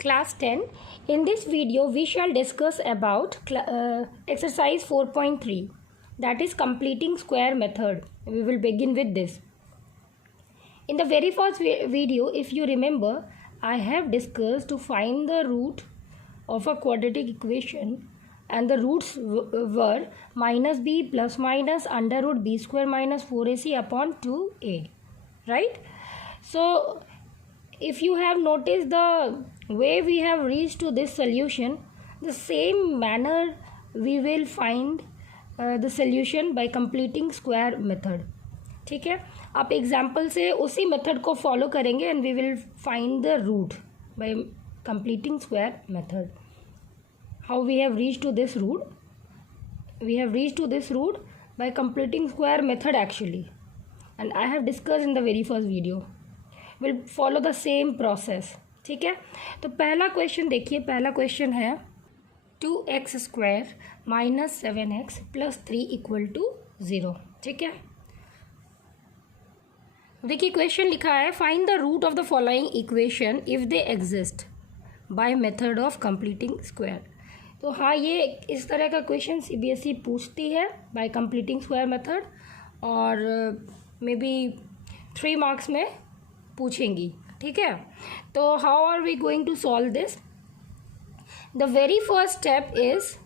Class 10. In this video, we shall discuss about exercise 4.3, that is completing square method. We will begin with this. In the very first video, if you remember, I have discussed to find the root of a quadratic equation, and the roots were minus b plus minus under root b square minus 4ac upon 2a, right? So if you have noticed the way we have reached to this solution, the same manner we will find the solution by completing square method. ठीक है, आप example से उसी method को follow करेंगे and we will find the root by completing square method. How we have reached to this root? We have reached to this root by completing square method actually, and I have discussed in the very first video. We'll follow the same process. ठीक है, तो पहला question देखिए. पहला question है 2x square minus 7x plus 3 equal to 0. ठीक है, देखिए क्वेश्चन लिखा है find the root of the following equation if they exist by method of completing square. तो हाँ, ये इस तरह का क्वेश्चन सीबीएसई पूछती है बाय कंप्लीटिंग स्क्वायर मेथड, और मे बी 3 मार्क्स में पूछेंगी. ठीक है, तो how are we going to solve this? The very first step is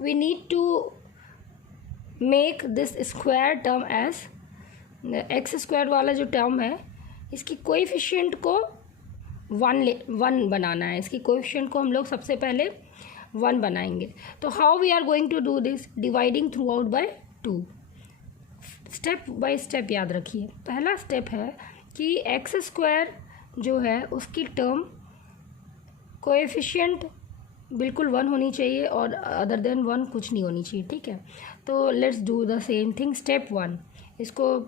we need to make this square term as x square वाला जो term है, इसकी कोएफिशिएंट को 1 बनाना है. इसकी कोएफिशिएंट को हम लोग सबसे पहले 1 बनाएंगे. तो how we are going to do this? Dividing throughout by 2. Step by step याद रखिए. पहला स्टेप है कि एक्स स्क्वायर जो है उसकी टर्म कोएफिशिएंट बिल्कुल 1 होनी चाहिए और अदर देन 1 कुछ नहीं होनी चाहिए. ठीक है, तो let's do the same thing. Step 1, इसको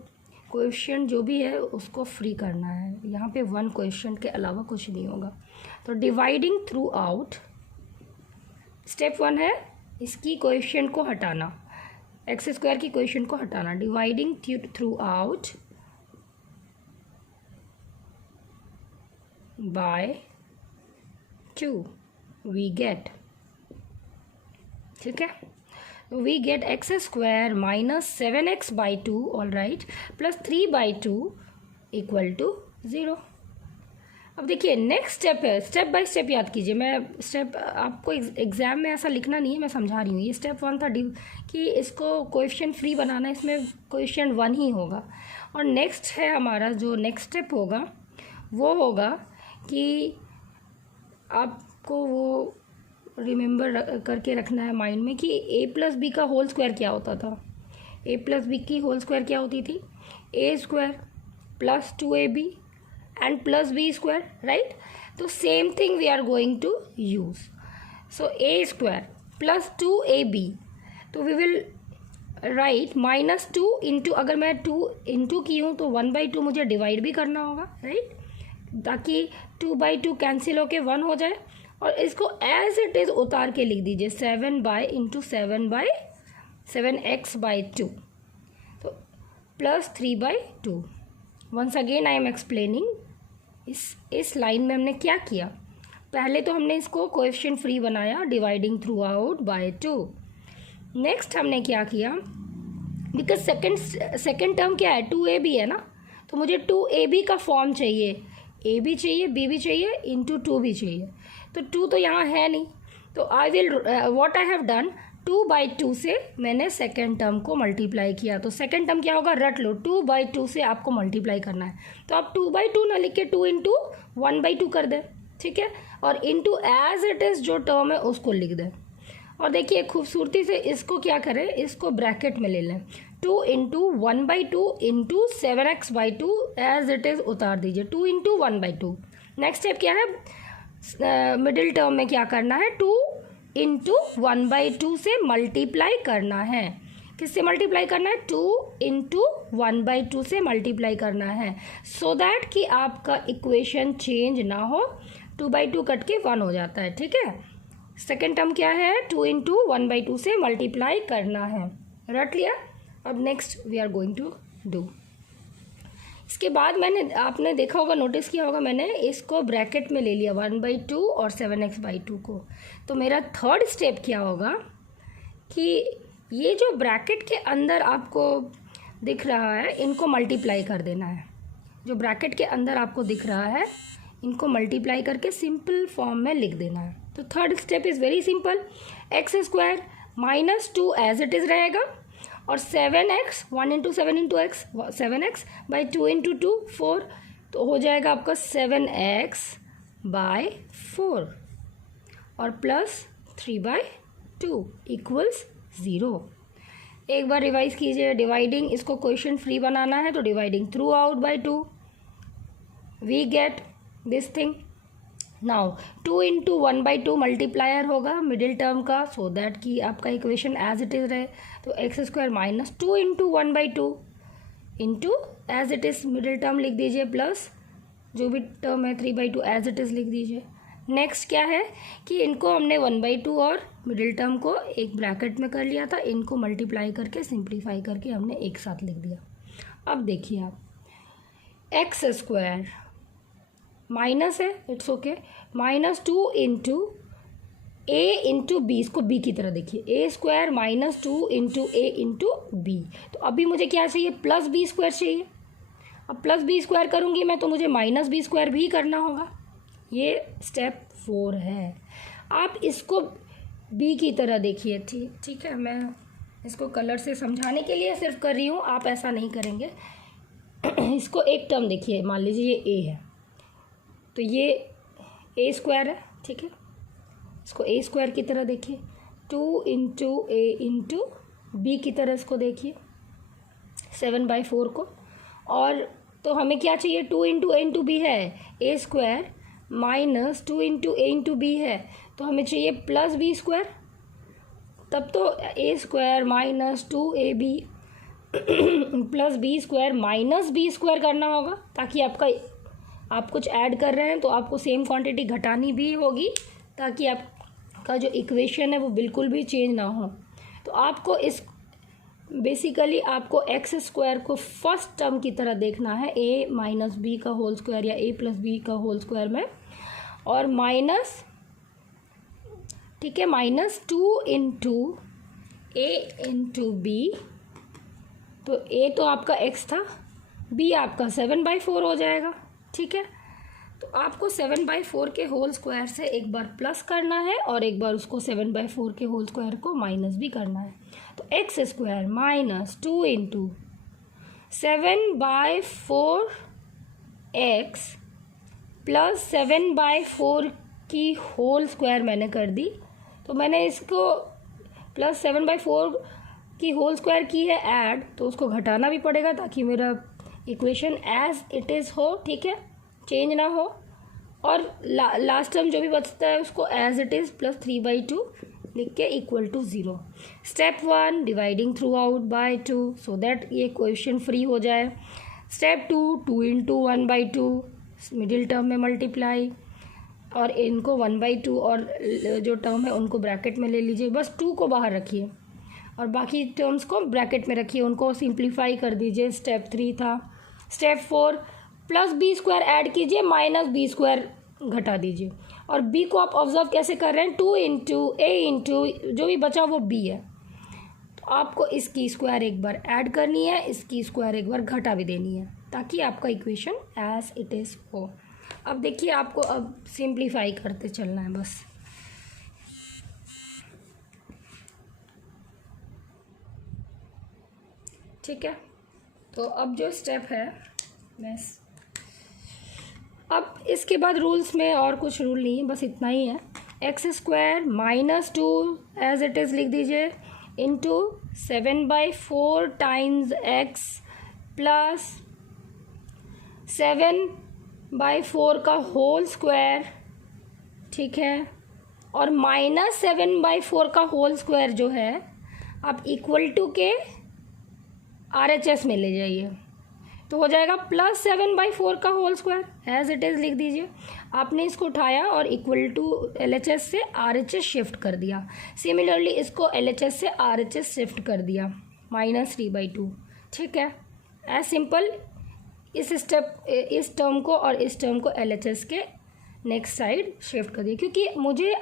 कोएफिशिएंट जो भी है उसको फ्री करना है. यहाँ पे 1 कोएफिशिएंट के अलावा कुछ नहीं होगा. तो डिवाइडिंग थ्रू आउट, स्टेप 1 है इसकी कोएफिशिएंट को हटाना, एक्स स्क्वायर की कोएफिशिएंट को हटाना. Dividing throughout by 2 we get. ठीक है, we get x square minus 7x by 2 all right plus 3 by 2 equal to 0. अब देखिए नेक्स्ट स्टेप है, स्टेप बाय स्टेप याद कीजिए. मैं स्टेप आपको एग्जाम में ऐसा लिखना नहीं है, मैं समझा रही हूँ. ये स्टेप 1 था कि इसको कोएफिशिएंट फ्री बनाना है, इसमें कोएफिशिएंट 1 ही होगा. और नेक्स्ट है हमारा जो नेक्स्ट स्टेप होगा वो होगा कि आपको वो रिमेंबर करके रखना है माइंड में कि a प्लस बी का होल स्क्वायर क्या होता था. a प्लस बी की होल स्क्वायर क्या होती थी? a square plus 2ab and plus b square, right. तो same thing we are going to use. So a square plus 2ab, तो we will write minus 2 into, अगर मैं 2 into की हूँ तो 1/2 मुझे डिवाइड भी करना होगा, राइट, ताकि 2/2 कैंसिल होके 1 हो जाए. और इसको एज इट इज़ उतार के लिख दीजिए 7x/2, तो plus 3/2. Once again I am explaining. इस लाइन में हमने क्या किया? पहले तो हमने इसको कोएफिशिएंट फ्री बनाया dividing throughout by 2. Next हमने क्या किया, बिकॉज सेकेंड टर्म क्या है? 2ab है ना, तो मुझे 2ab का फॉर्म चाहिए. a भी चाहिए, b भी चाहिए, इंटू 2 भी चाहिए. तो 2 तो यहाँ है नहीं, तो I will what I have done, 2/2 से मैंने सेकेंड टर्म को मल्टीप्लाई किया. तो सेकेंड टर्म क्या होगा? रट लो, 2/2 से आपको मल्टीप्लाई करना है. तो आप 2/2 ना लिख के 2 इंटू 1/2 कर दें. ठीक है, और इंटू एज इट इज़ जो टर्म है उसको लिख दें. और देखिए खूबसूरती से इसको क्या करें, इसको ब्रैकेट में ले लें. 2 into 1/2 into 7x/2 as it is उतार दीजिए. 2 इंटू 1/2. नेक्स्ट स्टेप क्या है? मिडिल टर्म में क्या करना है? 2 इंटू 1/2 से मल्टीप्लाई करना है. किससे मल्टीप्लाई करना है? 2 इंटू 1/2 से मल्टीप्लाई करना है, सो दैट कि आपका इक्वेशन चेंज ना हो. 2/2 कट के 1 हो जाता है. ठीक है, सेकेंड टर्म क्या है? 2 इंटू 1/2 से मल्टीप्लाई करना है. रट लिया. अब next we are going to do. इसके बाद आपने देखा होगा, नोटिस किया होगा, मैंने इसको ब्रैकेट में ले लिया 1/2 और 7x/2 को। तो मेरा थर्ड स्टेप क्या होगा कि ये जो ब्रैकेट के अंदर आपको दिख रहा है इनको मल्टीप्लाई कर देना है। जो ब्रैकेट के अंदर आपको दिख रहा है इनको मल्टीप्लाई करके सिंपल फॉर्म में लिख देना है। तो third step is very simple, x² - 2 as it is रहेगा और 7x 1 × 7 × x 7x/2 × 2 4, तो हो जाएगा आपका 7x/4 और प्लस 3/2 इक्वल्स 0। एक बार रिवाइज कीजिए, डिवाइडिंग, इसको क्वेश्चन फ्री बनाना है तो dividing throughout by 2 we get this thing. Now 2 × 1/2 multiplier होगा मिडिल टर्म का, सो दैट कि आपका इक्वेशन एज इट इज़ रहे। तो x² - 2 × 1/2 into as it is middle term लिख दीजिए, प्लस जो भी टर्म है 3/2 एज इट इज़ लिख दीजिए। नेक्स्ट क्या है कि इनको हमने 1/2 और मिडिल टर्म को एक ब्रैकेट में कर लिया था, इनको मल्टीप्लाई करके सिंप्लीफाई करके हमने एक साथ लिख दिया। अब देखिए आप, x² माइनस है, इट्स ओके, -2 × a × b, इसको b की तरह देखिए, a² - 2 × a × b। तो अभी मुझे क्या चाहिए, +b² चाहिए। अब +b² करूँगी मैं तो मुझे -b² भी करना होगा। ये स्टेप 4 है। आप इसको b की तरह देखिए, ठीक है, मैं इसको कलर से समझाने के लिए सिर्फ कर रही हूँ, आप ऐसा नहीं करेंगे। इसको एक टर्म देखिए, मान लीजिए ये a है तो ये a² है, ठीक है, इसको a² की तरह देखिए, 2 × a × b की तरह इसको देखिए 7/4 को। और तो हमें क्या चाहिए, 2 × a × b है, a² - 2 × a × b है, तो हमें चाहिए +b²। तब तो a² - 2ab +b² - b² करना होगा, ताकि आप कुछ ऐड कर रहे हैं तो आपको सेम क्वांटिटी घटानी भी होगी, ताकि आपका जो इक्वेशन है वो बिल्कुल भी चेंज ना हो। तो आपको बेसिकली आपको x² को फर्स्ट टर्म की तरह देखना है, a - b का होल स्क्वायर या a + b का होल स्क्वायर में, और माइनस, ठीक है, -2 × a × b। तो a तो आपका x था, b आपका 7/4 हो जाएगा, ठीक है। तो आपको 7/4 के होल स्क्वायर से एक बार प्लस करना है और एक बार उसको 7/4 के होल स्क्वायर को माइनस भी करना है। तो x² - 2 × 7/4x प्लस 7/4 की होल स्क्वायर मैंने कर दी। तो मैंने इसको प्लस 7/4 की होल स्क्वायर की है ऐड, तो उसको घटाना भी पड़ेगा ताकि मेरा इक्वेशन एज इट इज़ हो, ठीक है, चेंज ना हो। और लास्ट टर्म जो भी बचता है उसको एज इट इज़ प्लस 3/2 लिख के equal to 0। Step 1 dividing throughout by 2 so that ये क्वेश्चन फ्री हो जाए। स्टेप 2 2 × 1/2 मिडिल टर्म में मल्टीप्लाई, और इनको 1/2 और जो टर्म है उनको ब्रैकेट में ले लीजिए, बस 2 को बाहर रखिए और बाकी टर्म्स को ब्रैकेट में रखिए, उनको सिंप्लीफाई कर दीजिए। स्टेप 3 था। स्टेप 4 +b² ऐड कीजिए, -b² घटा दीजिए। और b को आप ऑब्जर्व कैसे कर रहे हैं, 2 × a × जो भी बचा वो b है, तो आपको इसकी स्क्वायर एक बार ऐड करनी है, इसकी स्क्वायर एक बार घटा भी देनी है, ताकि आपका इक्वेशन एज इट इज़ हो। अब देखिए, आपको अब सिंप्लीफाई करते चलना है बस। ठीक है, तो अब जो स्टेप है बस, अब इसके बाद रूल्स में और कुछ रूल नहीं है, बस इतना ही है। x² - 2 एज इट इज़ लिख दीजिए इंटू 7/4 टाइम्स x प्लस 7/4 का होल स्क्वायर, ठीक है, और -7/4 का होल स्क्वायर जो है आप इक्वल टू के RHS में ले जाइए, तो हो जाएगा +7/4 का whole square as it is लिख दीजिए। आपने इसको उठाया और इक्वल टू LHS से RHS शिफ्ट कर दिया। सिमिलरली इसको LHS से RHS शिफ्ट कर दिया, -3/2, ठीक है। एज सिंपल इस टर्म को और इस टर्म को LHS के नेक्स्ट साइड शिफ्ट कर दिया, क्योंकि मुझे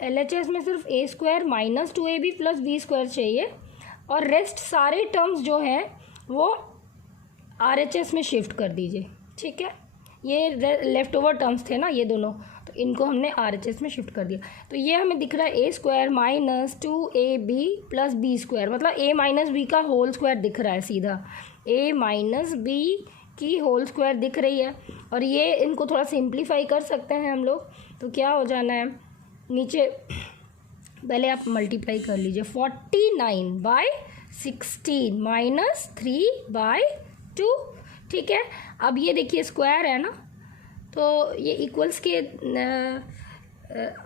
LHS में सिर्फ a² minus 2ab plus b² चाहिए और रेस्ट सारे टर्म्स जो हैं वो RHS में शिफ्ट कर दीजिए। ठीक है, ये लेफ़्ट ओवर टर्म्स थे ना ये दोनों, तो इनको हमने RHS में शिफ्ट कर दिया। तो ये हमें दिख रहा है a² minus 2ab plus b², मतलब a माइनस b का होल स्क्वायर दिख रहा है सीधा, a माइनस b की होल स्क्वायर दिख रही है। और ये इनको थोड़ा सिंप्लीफाई कर सकते हैं हम लोग, तो क्या हो जाना है, नीचे पहले आप मल्टीप्लाई कर लीजिए, 49/16 माइनस 3/2। ठीक है, अब ये देखिए स्क्वायर है ना, तो ये इक्वल्स के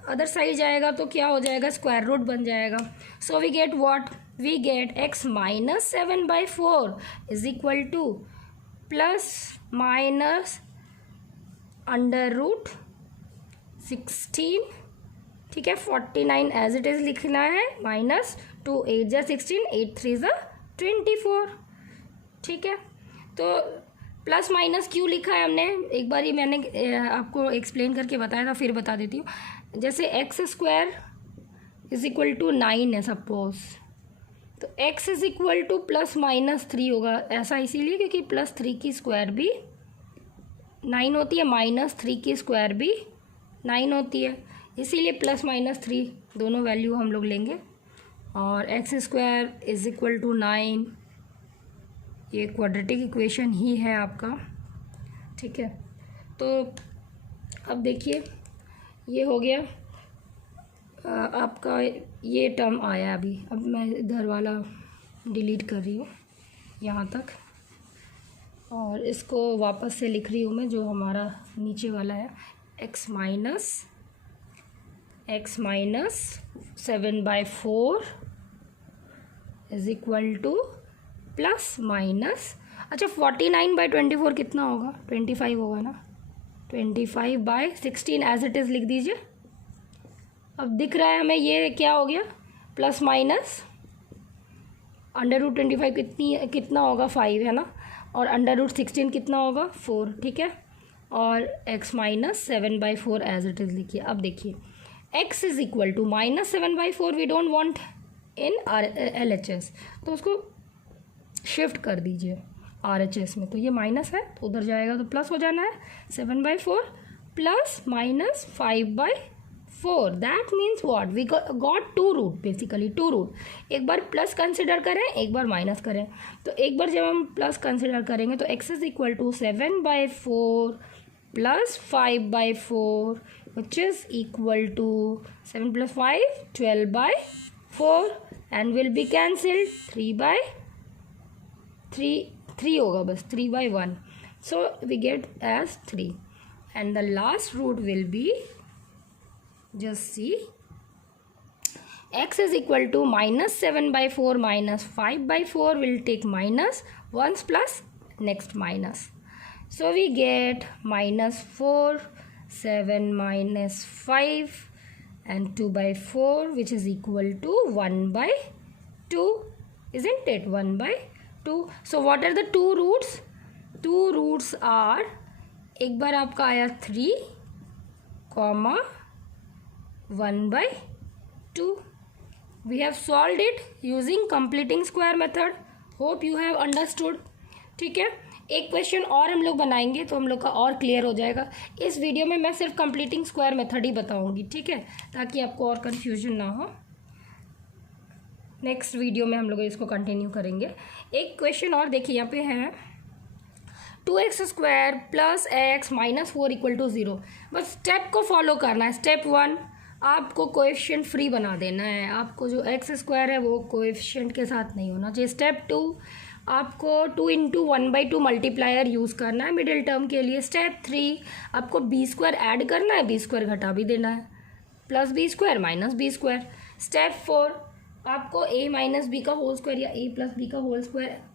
अदर साइड जाएगा तो क्या हो जाएगा, स्क्वायर रूट बन जाएगा। So we get what, we get x minus 7/4 is equal to plus minus under root 16। ठीक है, 49 एज इट इज़ लिखना है, माइनस 2 8 जा 16, 8 3 जा 24। ठीक है, तो प्लस माइनस क्यों लिखा है हमने, एक बार ही मैंने आपको एक्सप्लेन करके बताया था, फिर बता देती हूँ। जैसे x² इज इक्वल टू 9 है सपोज, तो x is equal to plus minus 3 होगा, ऐसा इसीलिए क्योंकि प्लस 3 की स्क्वायर भी 9 होती है, माइनस 3 की स्क्वायर भी 9 होती है, इसीलिए प्लस माइनस 3 दोनों वैल्यू हम लोग लेंगे। और x² इज इक्वल टू 9, ये क्वाड्रेटिक इक्वेशन ही है आपका। ठीक है, तो अब देखिए ये हो गया आपका, ये टर्म आया अभी, अब मैं इधर वाला डिलीट कर रही हूँ यहाँ तक, और इसको वापस से लिख रही हूँ मैं, जो हमारा नीचे वाला है, x minus 7/4 is equal to plus minus, अच्छा 49/24 कितना होगा, 25 होगा ना, 25/16 एज इट इज़ लिख दीजिए। अब दिख रहा है हमें ये क्या हो गया, प्लस माइनस अंडर रूट 25 कितना होगा, 5 है ना, और अंडर रूट 16 कितना होगा, 4। ठीक है, और x minus 7/4 as it is लिखिए। अब देखिए x is equal to minus 7/4 we don't want in LHS, तो उसको शिफ्ट कर दीजिए RHS में, तो ये माइनस है तो उधर जाएगा तो प्लस हो जाना है, 7/4 plus minus 5/4, that means what, we got 2 root, basically 2 root. एक बार प्लस कंसिडर करें, एक बार माइनस करें, तो एक बार जब हम प्लस कंसिडर करेंगे तो x is equal to 7/4 plus 5/4 which is equal to 7 + 5 12/4 and will be cancelled, 3 होगा बस, 3/1, so we get as 3 and the last root will be, just see, x is equal to minus 7/4 minus 5/4 will take minus, once plus, next minus, so we get minus 4, 7 minus 5 and 2/4 which is equal to 1/2, isn't it, 1/2. So what are the 2 roots? 2 roots are, एक बार आपका आया 3, 1/2. We have solved it using completing square method. Hope you have understood. ठीक है, एक question और हम लोग बनाएंगे तो हम लोग का और क्लियर हो जाएगा। इस वीडियो में मैं सिर्फ कंप्लीटिंग स्क्वायर मेथड ही बताऊंगी, ठीक है, ताकि आपको और कन्फ्यूजन ना हो। नेक्स्ट वीडियो में हम लोग इसको कंटिन्यू करेंगे। एक क्वेश्चन और देखिए, यहाँ पे है 2x² plus x minus 4 equal to 0। बस स्टेप को फॉलो करना है। स्टेप 1 आपको कोएफिशिएंट फ्री बना देना है, आपको जो x² है वो कोएफिशिएंट के साथ नहीं होना चाहिए। स्टेप 2 आपको 2 × 1/2 मल्टीप्लायर यूज़ करना है मिडिल टर्म के लिए। स्टेप 3 आपको b² ऐड करना है, b² घटा भी देना है, plus b² minus b²। Step 4 आपको a माइनस बी का होल स्क्वायर या a प्लस बी का होल स्क्वायर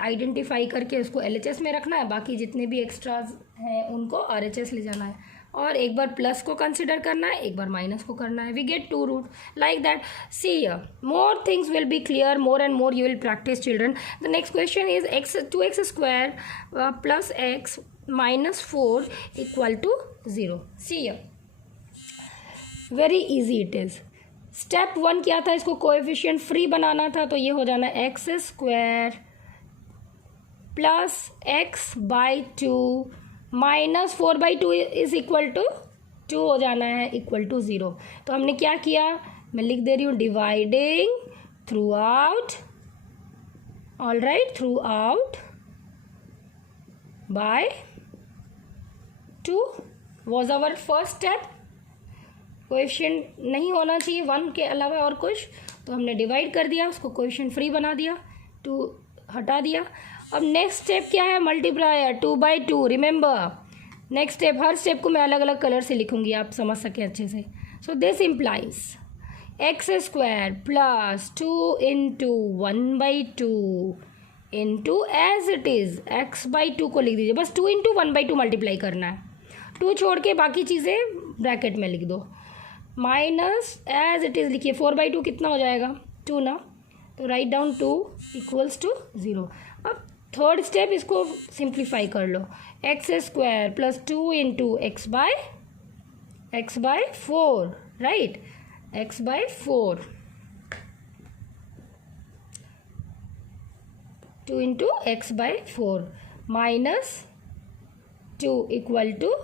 आइडेंटिफाई करके उसको LHS में रखना है, बाकी जितने भी एक्स्ट्राज हैं उनको RHS ले जाना है। और एक बार प्लस को कंसिडर करना है, एक बार माइनस को करना है. We get 2 root like that. See here, more things will be clear, more and more you will practice children. The next question is x 2x square plus x minus 4 equal to 0. See here, very easy it is. Step 1 क्या था, इसको coefficient free बनाना था, तो ये हो जाना x square plus x by 2 minus 4/2 is equal to 2 हो जाना है, इक्वल टू 0. तो हमने क्या किया, मैं लिख दे रही हूँ, dividing throughout, all right, throughout by 2 was our first step. Coefficient नहीं होना चाहिए 1 के अलावा और कुछ, तो हमने डिवाइड कर दिया, उसको कोएफिशिएंट फ्री बना दिया, 2 हटा दिया. अब नेक्स्ट स्टेप क्या है, मल्टीप्लायर 2/2. रिमेंबर, नेक्स्ट स्टेप, हर स्टेप को मैं अलग अलग कलर से लिखूंगी, आप समझ सके अच्छे से. So this implies x square plus 2 into 1/2 into as it is x/2 को लिख दीजिए. बस 2 इंटू 1/2 मल्टीप्लाई करना है, 2 छोड़ के बाकी चीज़ें ब्रैकेट में लिख दो. माइनस एज इट इज़ लिखिए, 4/2 कितना हो जाएगा, 2 ना, तो राइट डाउन 2 इक्वल्स टू 0. अब थर्ड स्टेप, इसको सिंप्लीफाई कर लो, x square plus 2 into x by 4, right, x/4, 2 into x/4 minus 2 equal to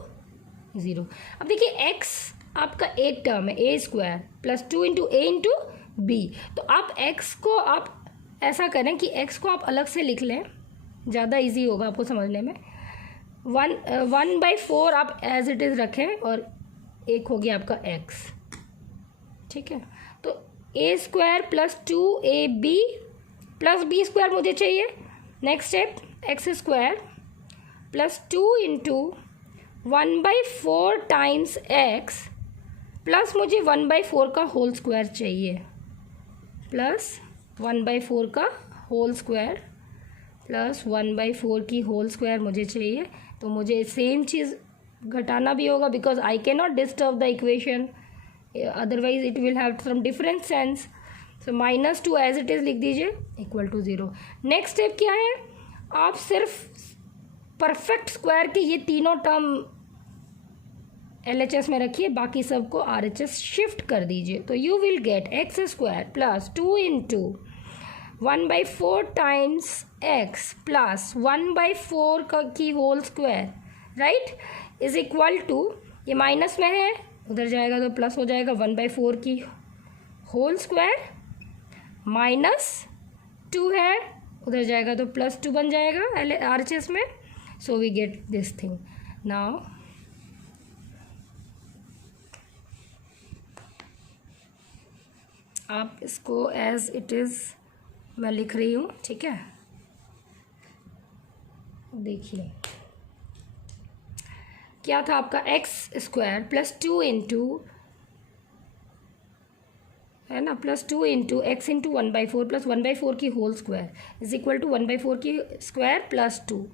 0. अब देखिए x आपका एक टर्म है, a square plus 2 into a into b. तो आप x को आप ऐसा करें कि x को आप अलग से लिख लें, ज़्यादा इजी होगा आपको समझने में. 1/4 आप एज इट इज़ रखें और एक हो गया आपका x, ठीक है. तो a square plus 2ab plus b square मुझे चाहिए. Next step, x square plus 2 into 1/4 times x plus मुझे 1/4 का होल स्क्वायर चाहिए, प्लस 1/4 का होल स्क्वायर प्लस 1/4 की होल स्क्वायर मुझे चाहिए. तो मुझे सेम चीज़ घटाना भी होगा, because I can not disturb the equation, otherwise it will have some different sense. So minus 2 as it is लिख दीजिए, इक्वल टू 0. नेक्स्ट स्टेप क्या है, आप सिर्फ परफेक्ट स्क्वायर के ये तीनों टर्म LHS में रखिए, बाकी सबको RHS शिफ्ट कर दीजिए. तो you will get x square plus 2 into 1/4 times x plus 1/4 की whole square, right, is equal to, ये माइनस में है, उधर जाएगा तो प्लस हो जाएगा, 1/4 की होल स्क्वायर माइनस 2 है, उधर जाएगा तो प्लस 2 बन जाएगा RHS में. So we get this thing. Now आप इसको एज इट इज़ मैं लिख रही हूँ, ठीक है. देखिए क्या था आपका, एक्स स्क्वायर प्लस 2 इंटू, है ना, plus 2 into x into 1/4 plus 1/4 की whole square is equal to 1/4 की स्क्वायर प्लस 2.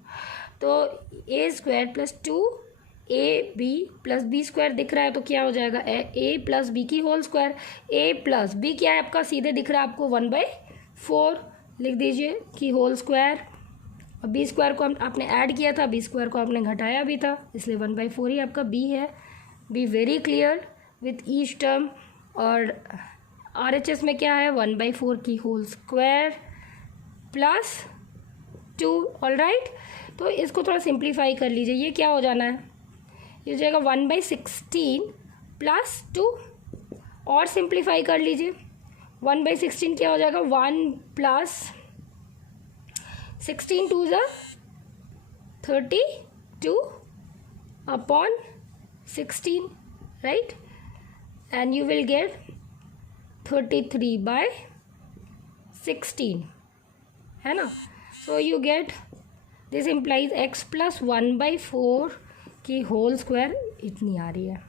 तो a square plus 2ab plus b square दिख रहा है, तो क्या हो जाएगा, ए प्लस बी की whole square. A plus b क्या है आपका, सीधे दिख रहा है आपको, 1/4 लिख दीजिए की होल स्क्वायर. और बी स्क्वायर को आपने ऐड किया था, बी स्क्वायर को आपने घटाया भी था, इसलिए 1/4 ही आपका बी है. Be very clear with each term. और RHS में क्या है, 1/4 की whole square plus 2, all right. तो इसको थोड़ा सिंप्लीफाई कर लीजिए, ये क्या हो जाना है, ये हो जाएगा 1/16 प्लस 2. और सिंप्लीफाई कर लीजिए, 1/16 क्या हो जाएगा, 1 प्लस 16 2 ज़ा 32 upon 16, right, and you will gate 33/16, है ना. So you get this implies x plus 1/4 की होल स्क्वायर इतनी आ रही है.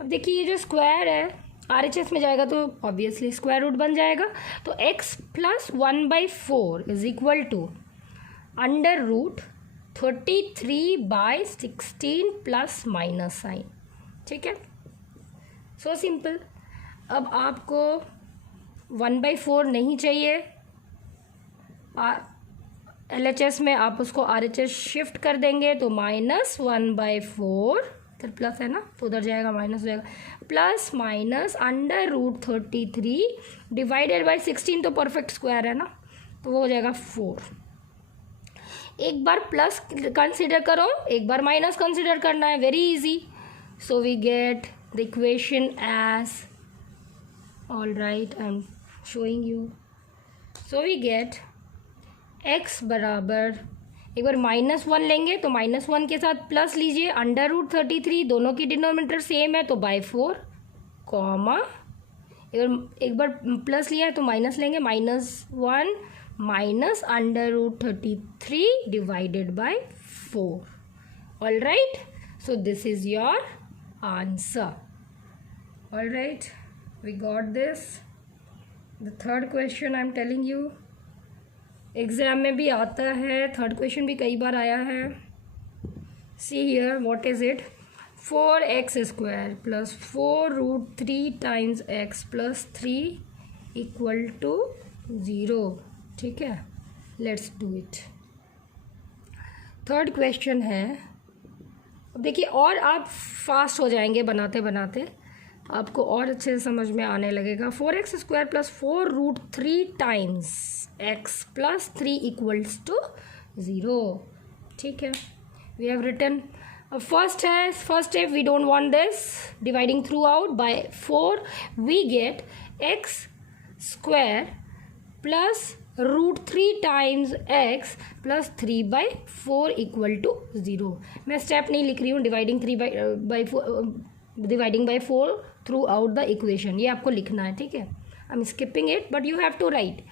अब देखिए ये जो स्क्वायर है RHS में जाएगा तो ऑब्वियसली स्क्वायर रूट बन जाएगा. तो x plus 1/4 is equal to under root 33/16 plus minus sign, ठीक है। So simple. अब आपको 1/4 नहीं चाहिए, LHS में आप उसको RHS शिफ्ट कर देंगे तो -1/4, फिर प्लस है ना तो उधर जाएगा माइनस हो जाएगा, प्लस माइनस √33 डिवाइडेड बाय 16 तो परफेक्ट स्क्वायर है ना, तो वो हो जाएगा 4। एक बार प्लस कंसिडर करो, एक बार माइनस कंसिडर करना है, very easy. So we get the equation as, all right I am showing you. So we get x बराबर, एक बार -1 लेंगे तो -1 के साथ प्लस लीजिए, √33 दोनों की डिनोमिनेटर सेम है तो /4, कॉमा एक बार प्लस लिया है तो माइनस लेंगे, -1 minus √33 divided by 4। All right, so this is your answer. All right, we got this. The third question I am telling you, exam में भी आता है, थर्ड क्वेश्चन भी कई बार आया है। See here, what is it? 4x² plus 4√3 times x plus 3 equal to 0, ठीक है। Let's do it. Third question है, अब देखिए और आप फास्ट हो जाएंगे बनाते बनाते, आपको और अच्छे से समझ में आने लगेगा। 4x² plus 4√3 times x plus 3 equals to 0, ठीक है। वी हैव रिटन, फर्स्ट है, first step, we don't want this, dividing throughout by 4 we get x² plus √3 times x plus 3/4 equal to 0। मैं स्टेप नहीं लिख रही हूँ, dividing by 4 throughout the equation, ये आपको लिखना है, ठीक है। I am skipping it but you have to right.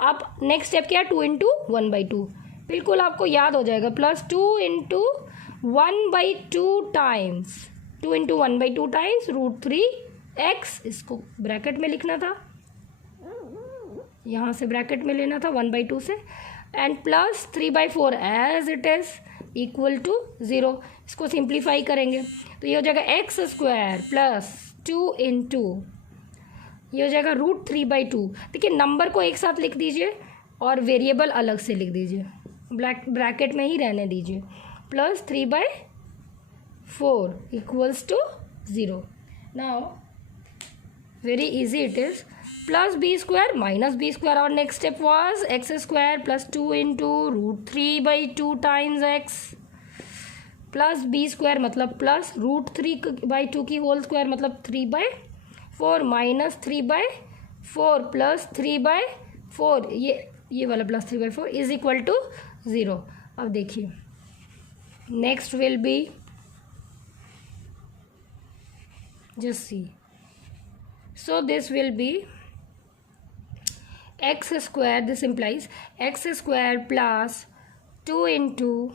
आप नेक्स्ट स्टेप क्या है, 2 × 1/2, बिल्कुल आपको याद हो जाएगा, प्लस 2 × 1/2 टाइम्स 2 × 1/2 टाइम्स √3x, इसको ब्रैकेट में लिखना था, यहाँ से ब्रैकेट में लेना था 1/2 से, and plus 3/4 as it is equal to 0। इसको सिंप्लीफाई करेंगे तो ये हो जाएगा x² प्लस 2 × ये हो जाएगा √3/2। देखिए नंबर को एक साथ लिख दीजिए और वेरिएबल अलग से लिख दीजिए, ब्रैकेट में ही रहने दीजिए, plus 3/4 equals to 0। Now very easy it is, plus b² minus b², और next step was x² plus 2 × √3/2 times x plus b² मतलब प्लस √3/2 की होल स्क्वायर मतलब 3/4 माइनस 3/4 प्लस 3/4, ये वाला प्लस 3/4 इज इक्वल टू 0। अब देखिए next will be, just see, so this will be x², this implies x² plus 2 ×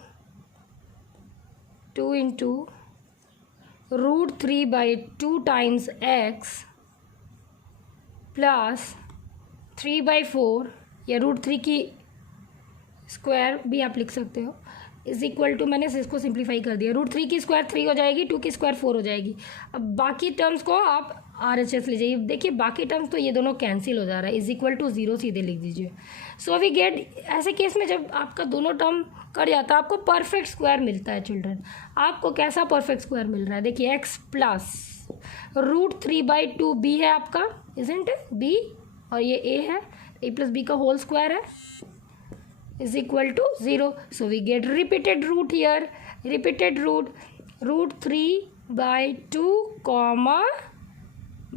√3/2 times x plus 3/4 या √3 की square भी आप लिख सकते हो, इज इक्वल टू, मैंने इसको सिंप्लीफाई कर दिया, √3 की स्क्वायर 3 हो जाएगी, 2 की स्क्वायर 4 हो जाएगी। अब बाकी टर्म्स को आप RHS ले जाइए, देखिए बाकी टर्म्स तो ये दोनों कैंसिल हो जा रहा है, इज इक्वल टू 0 सीधे लिख दीजिए। सो वी गेट, ऐसे केस में जब आपका दोनों टर्म कट जाता है आपको परफेक्ट स्क्वायर मिलता है। चिल्ड्रन आपको कैसा परफेक्ट स्क्वायर मिल रहा है, देखिए x प्लस √3/2 b है आपका, इजंट b, और ये a है, a प्लस b का होल स्क्वायर है, is equal to 0. So we get repeated root here, repeated root √3/2 comma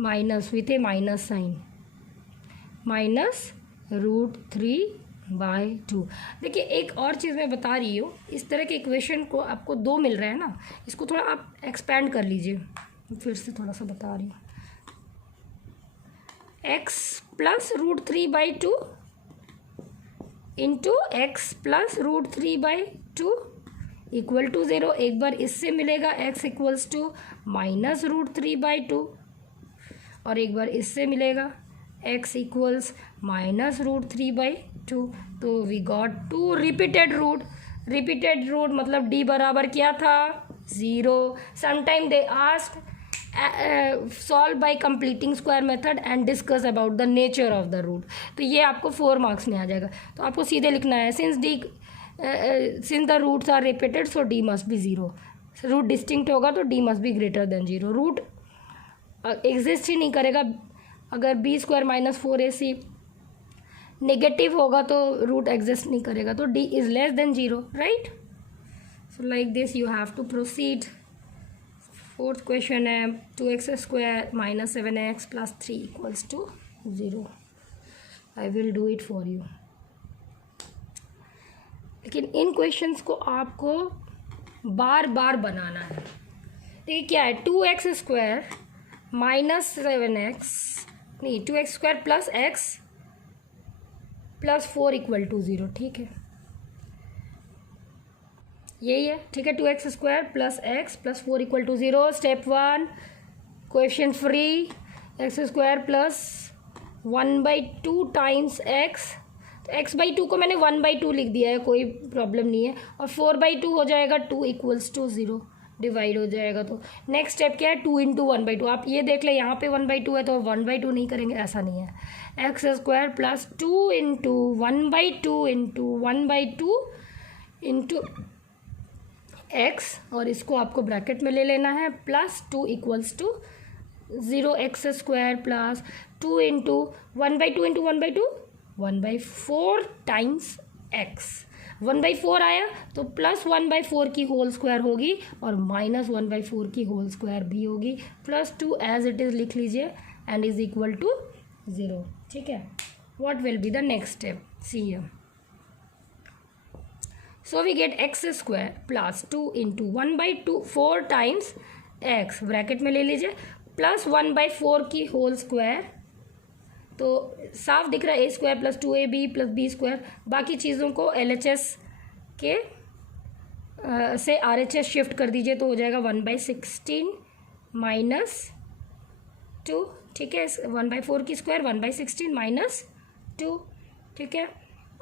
minus with a minus sign, minus √3/2। देखिए एक और चीज़ मैं बता रही हूँ, इस तरह के इक्वेशन को आपको 2 मिल रहे हैं ना, इसको थोड़ा आप एक्सपेंड कर लीजिए, फिर से थोड़ा सा बता रही हूँ। x plus √3/2 into x plus √3/2 equal to 0। एक बार इससे मिलेगा x इक्वल्स टू माइनस √3/2, और एक बार इससे मिलेगा x इक्वल्स माइनस √3/2। तो we got 2 repeated root, repeated root मतलब डी बराबर क्या था 0. Sometime they ask solve by completing square method and discuss about the nature of the root. तो ये आपको 4 मार्क्स में आ जाएगा. तो आपको सीधे लिखना है since the roots are repeated so d must be 0. Root distinct होगा तो d must be greater than 0. Root exist ही नहीं करेगा. अगर B square minus 4ac negative होगा तो रूट एग्जिस्ट नहीं करेगा. तो D is less than 0, right. So like this you have to proceed. Fourth question है 2x square minus 7x plus 3 equals to 0. I will do it for you. लेकिन इन questions को आपको बार बार बनाना है. देखिए क्या है 2x स्क्वायर माइनस 7x नहीं 2x square plus x plus 4 equal to 0. ठीक है यही है. ठीक है 2x square plus x plus 4 equal to 0. Step 1 coefficient free x square plus 1/2 times x. तो x/2 को मैंने 1/2 लिख दिया है, कोई प्रॉब्लम नहीं है. और 4/2 हो जाएगा 2 इक्वल्स टू 0 डिवाइड हो जाएगा. तो नेक्स्ट स्टेप क्या है 2 इंटू 1/2. आप ये देख लें यहाँ पे 1/2 है तो 1/2 नहीं करेंगे, ऐसा नहीं है. x square plus 2 into 1/2 into 1/2 into x और इसको आपको ब्रैकेट में ले लेना है plus 2 equals to 0. x square plus 2 into 1/2 into 1/2 1/4 times x. 1/4 आया तो प्लस 1/4 की होल स्क्वायर होगी और माइनस 1/4 की होल स्क्वायर भी होगी. प्लस 2 एज इट इज़ लिख लीजिए एंड इज इक्वल टू 0. ठीक है. What will be the next step see here. So we get x square plus 2 into 1/4 times x bracket में ले लीजिए प्लस 1/4 की होल स्क्वायर. तो साफ दिख रहा है a square plus 2ab plus b square. बाकी चीज़ों को LHS के से RHS शिफ्ट कर दीजिए तो हो जाएगा 1/16 माइनस 2. ठीक है 1/4 की स्क्वायर 1/16 माइनस 2. ठीक है.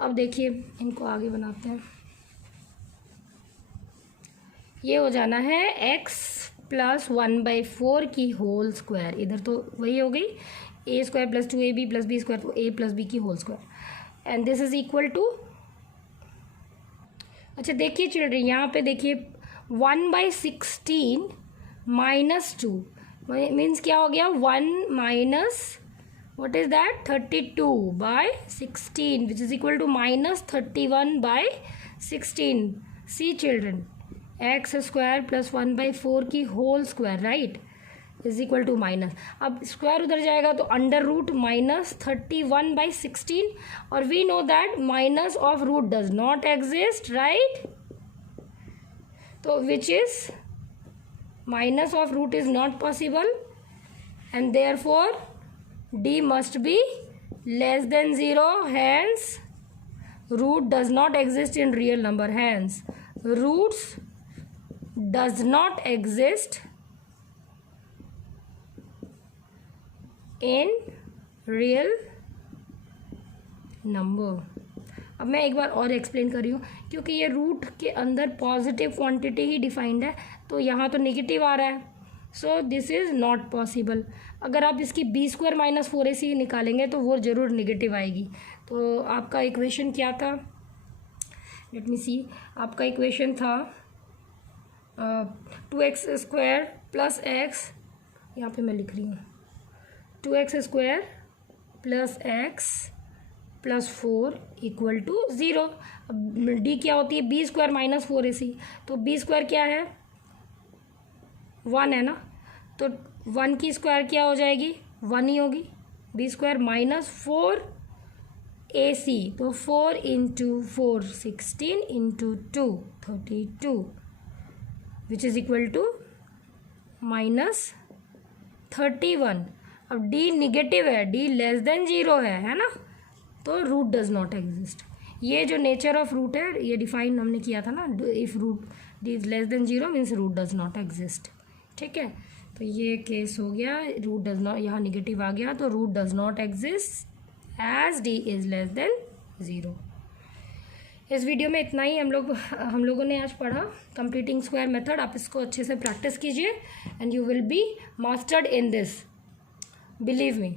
अब देखिए इनको आगे बनाते हैं. ये हो जाना है x प्लस 1/4 की होल स्क्वायर. इधर तो वही हो गई a square plus 2ab plus b square तो a प्लस b की whole square and this is equal to. अच्छा देखिए चिल्ड्रन यहाँ पे देखिए 1/16 माइनस 2 मीन्स क्या हो गया 1 minus what is that 32/16 which is equal to minus 31/16. See children x square plus 1/4 की whole square right is equal to minus. अब स्क्वायर उधर जाएगा तो अंडर रूट माइनस 31/16 और we know that minus of root does not exist right. तो which is minus of root is not possible and therefore d must be less than 0. hence root does not exist in real number. hence roots does not exist in real number. अब मैं एक बार और explain कर रही हूँ क्योंकि ये root के अंदर पॉजिटिव क्वांटिटी ही डिफाइंड है तो यहाँ तो नेगेटिव आ रहा है. So this is not possible. अगर आप इसकी b स्क्वायर माइनस 4ac निकालेंगे तो वो ज़रूर नेगेटिव आएगी. तो आपका इक्वेशन क्या था लेट मी सी. आपका इक्वेशन था 2x स्क्वायर प्लस x यहाँ पे मैं लिख रही हूँ 2x square plus x plus 4 equal to 0. अब d क्या होती है b स्क्वायर माइनस 4ac. तो b स्क्वायर क्या है 1 है ना. तो 1 की स्क्वायर क्या हो जाएगी 1 ही होगी. b स्क्वायर माइनस 4ac तो 4 into 4 16 into 2 32 which is equal to minus 31. अब d निगेटिव है d लेस देन 0 है ना. तो रूट डज नॉट एग्जिस्ट. ये जो नेचर ऑफ रूट है ये डिफाइन हमने किया था ना. If root d is less than 0 means root does not exist. ठीक है. तो ये केस हो गया. रूट डज नॉट यहाँ निगेटिव आ गया तो root does not exist as d is less than 0. इस वीडियो में इतना ही हम लोगों ने आज पढ़ा कंप्लीटिंग स्क्वायर मेथड। आप इसको अच्छे से प्रैक्टिस कीजिए and you will be mastered in this, believe me.